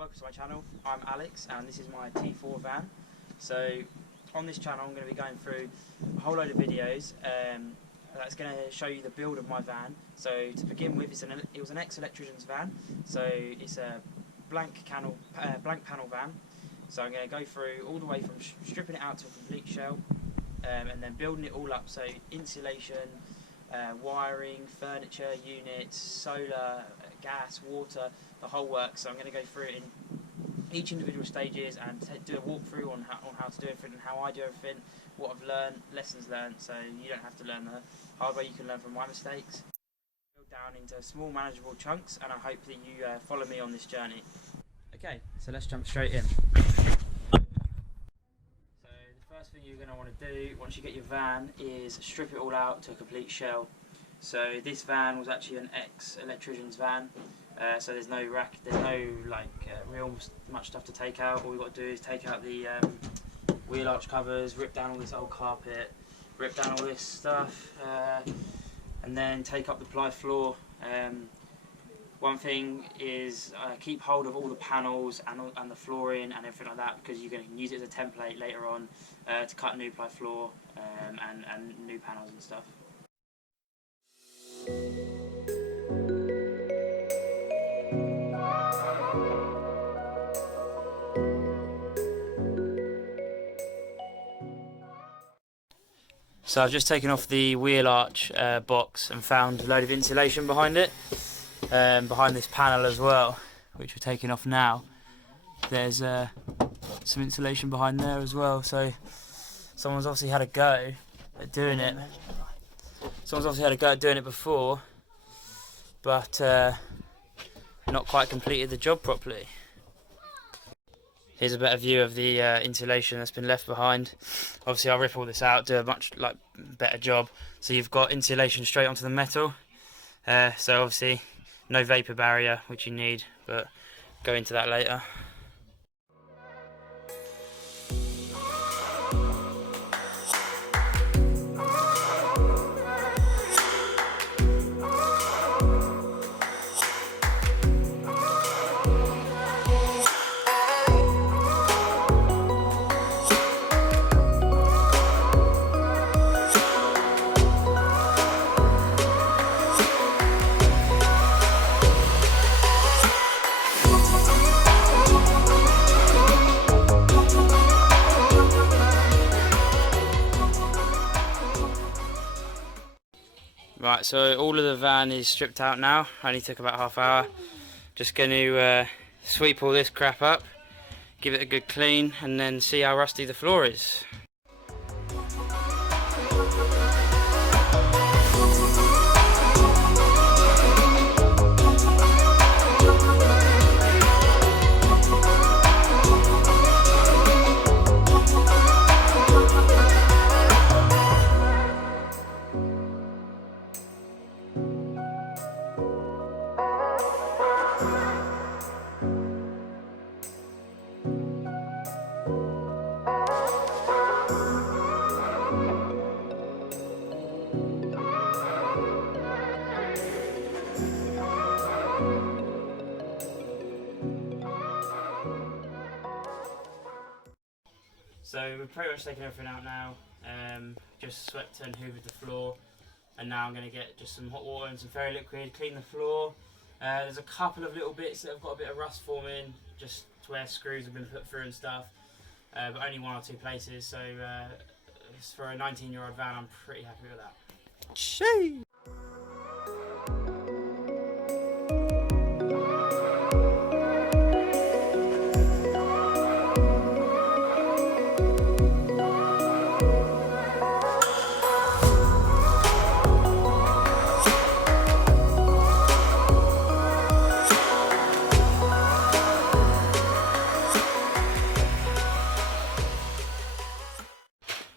welcome to my channel. I'm Alex and this is my T4 van. So on this channel I'm going to be going through a whole load of videos that's going to show you the build of my van. So to begin with, it was an ex-electrician's van, so it's a blank panel van. So I'm going to go through all the way from stripping it out to a complete shell and then building it all up, so insulation, wiring, furniture, units, solar, gas, water, the whole works. So I'm going to go through it in each individual stages and do a walkthrough on how to do everything and how I do everything, what I've learned, lessons learned, so you don't have to learn the hard way, you can learn from my mistakes. Build down into small manageable chunks, and I hope that you follow me on this journey. Okay, so let's jump straight in. First thing you're going to want to do once you get your van is strip it all out to a complete shell. So this van was actually an ex-electrician's van, so there's no rack, there's no real much stuff to take out. All we've got to do is take out the wheel arch covers, rip down all this old carpet, rip down all this stuff, and then take up the ply floor. One thing is keep hold of all the panels and the flooring and everything like that, because you're going to use it as a template later on to cut new ply floor and new panels and stuff. So I've just taken off the wheel arch box and found a load of insulation behind it. Behind this panel as well, which we're taking off now. There's some insulation behind there as well, so someone's obviously had a go at doing it. Before, but not quite completed the job properly. Here's a better view of the insulation that's been left behind. Obviously I'll rip all this out, do a much better job. So you've got insulation straight onto the metal. So obviously no vapour barrier, which you need, but go into that later. Right, so all of the van is stripped out now. Only took about half hour. Just going to sweep all this crap up, give it a good clean, and then see how rusty the floor is. So we've pretty much taken everything out now, just swept and hoovered the floor, and now I'm going to get just some hot water and some fairy liquid, clean the floor. There's a couple of little bits that have got a bit of rust forming, just to where screws have been put through and stuff, but only one or two places, so for a 19-year-old van I'm pretty happy with that. Shee!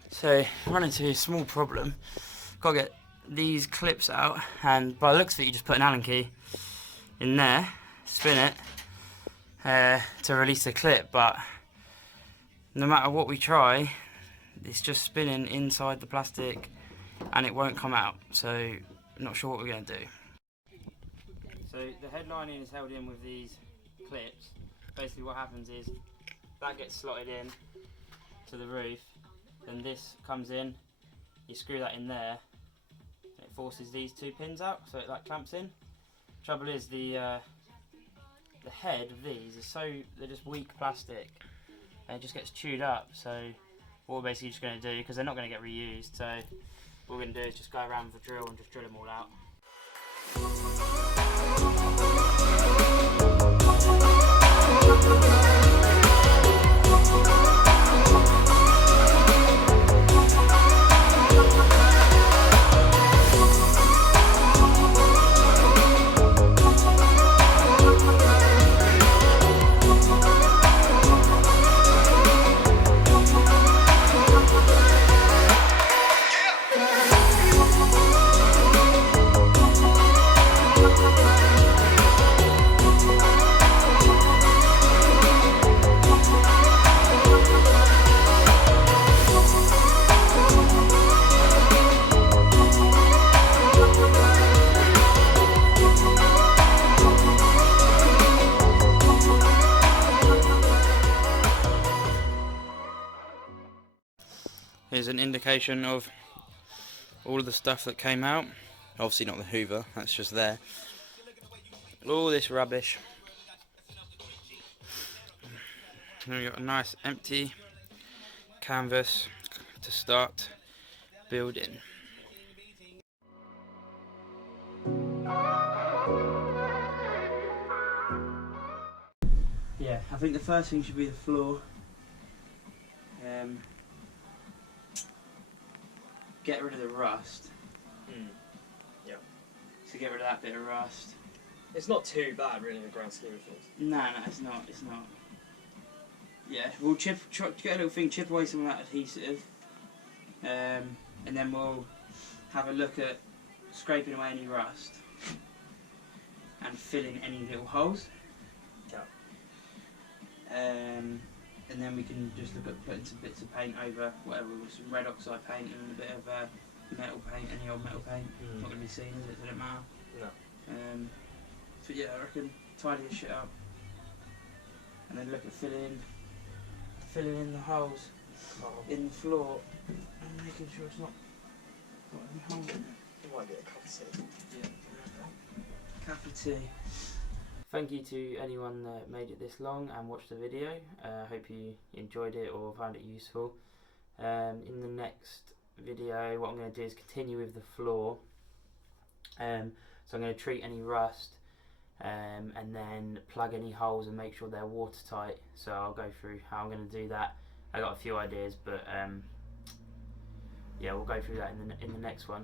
So run into a small problem. Gotta get these clips out, and by the looks of it you just put an Allen key in there, spin it to release the clip, but no matter what we try, it's just spinning inside the plastic and it won't come out, so I'm not sure what we're going to do. So the head lining is held in with these clips, basically what happens is that gets slotted in to the roof, then this comes in, you screw that in there, and it forces these two pins out, so it like clamps in. Trouble is the head of these is they're just weak plastic, and it just gets chewed up. So what we're basically just going to do, because they're not going to get reused, so what we're going to do is just go around with a drill and just drill them all out. Here's an indication of all of the stuff that came out. Obviously not the Hoover, that's just there. All this rubbish. And we've got a nice empty canvas to start building. Yeah, I think the first thing should be the floor. Get rid of the rust. Yeah. So get rid of that bit of rust. It's not too bad, really, in the grand scheme of things. No, it's not. It's not. Yeah, we'll get a little thing, chip away some of that adhesive, and then we'll have a look at scraping away any rust and filling any little holes. Yeah. And then we can just look at putting some bits of paint over, whatever, with some red oxide paint and a bit of metal paint, any old metal paint. It's not going to be seen, is it? Does it matter? No. So yeah, I reckon tidy this shit up, and then look at filling in the holes in the floor, and making sure it's not got any holes in it. It might get a cup of tea. Yeah. Cup of tea. Thank you to anyone that made it this long and watched the video. I hope you enjoyed it or found it useful. In the next video, what I'm going to do is continue with the floor. So I'm going to treat any rust and then plug any holes and make sure they're watertight. So I'll go through how I'm going to do that. I got a few ideas, but yeah, we'll go through that in the next one.